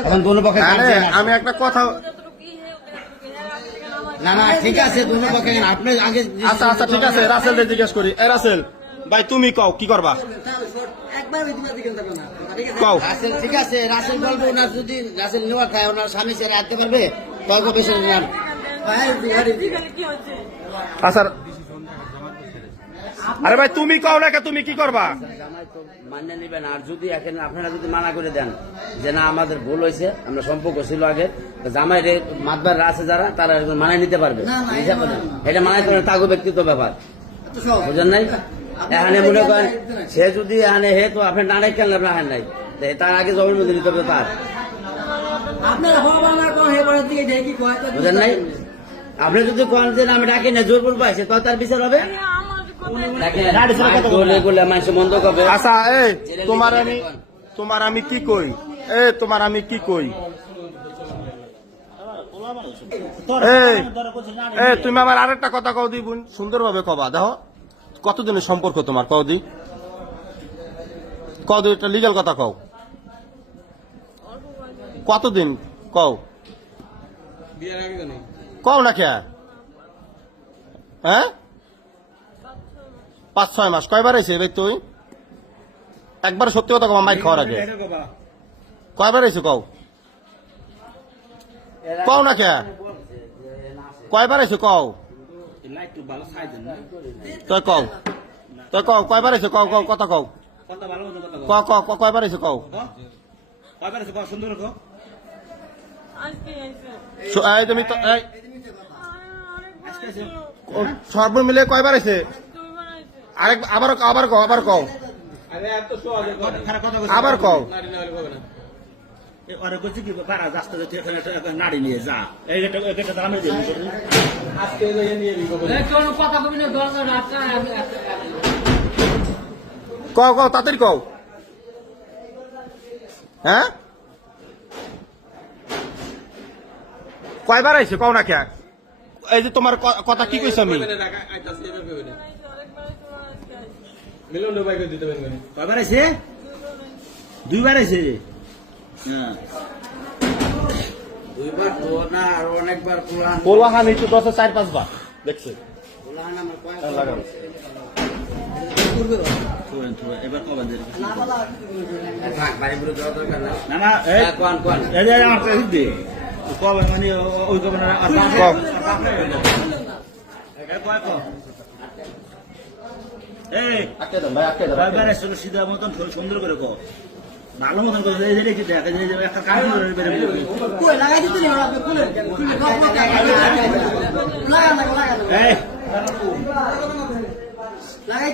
এখন দোনো পক্ষে আমি একটা কথা না না ঠিক আছে দোনো পক্ষে আপনি আগে আচ্ছা আচ্ছা ঠিক আছে রাসেল জিজ্ঞেস করি এ রাসেল ভাই তুমি কও কি করবা কও রাসেল ঠিক আছে রাসেল বলবো ওনার যদি রাসেল নেওয়া খায় ওনার স্বামী সে রাখতে পারবে তর্ক বেশি নেন আচ্ছা আরে ভাই তুমি কও না তুমি কি করবা জামাই তো মান্য নিবেন আর যদি এখানে আপনারা যদি মানা করে দেন যে না আমাদের ভুল হয়েছে আমরা সম্পর্ক ছিল আগে জামাই মাতবার আছে যারা তারা মানায় নিতে পারবে এটা মানায় তো তাগো ব্যক্তিগত ব্যাপার বুঝেন নাই এখানে মনে করেন সে যদি এখানে হে তো আপনার নানাই কেন আপনার হার নাই তার আগে জমির মধ্যে নিতে হবে তার বুঝেন নাই আপনি যদি কোন দিন আমি ডাকি না জোর বলবো আসে তো তার বিচার হবে আচ্ছা এই তোমার আমি কি কই তোমার আমি কি কই তুমি আমার আরেকটা কথা কও দি বোন সুন্দর ভাবে কবা দেখো কতদিনের সম্পর্ক তোমার কও দি একটা লিগ্যাল কথা কও কতদিন কও কও না কে হ্যাঁ 5-6 মাস কয়বার আইছে ভাই তুই একবার সত্যি কথা কও মাইক খাওয়ার আগে কয়বার আইছে কও কও না কে কয়বার আইছে কও তুই কও কয়বার আইছে কও কও কথা কও কয়বার আইছে কও তুমি তো সর্ব মিলে কয়বার আইছে আবার কও আবার কও নাড়ি নিয়ে যা কও তাড়াতাড়ি কও হ্যাঁ কয়বার আইছে কও না কে এই যে তোমার কথা কি কইছ আমি কয়বার আছে 2বার আছে পোলাহান এই তো 4-5 বার দেখছে এবার কবার না না মানে ওই সিধা মতন সুন্দর করে কো ভালো মতন করে একটা কাজ লাগাই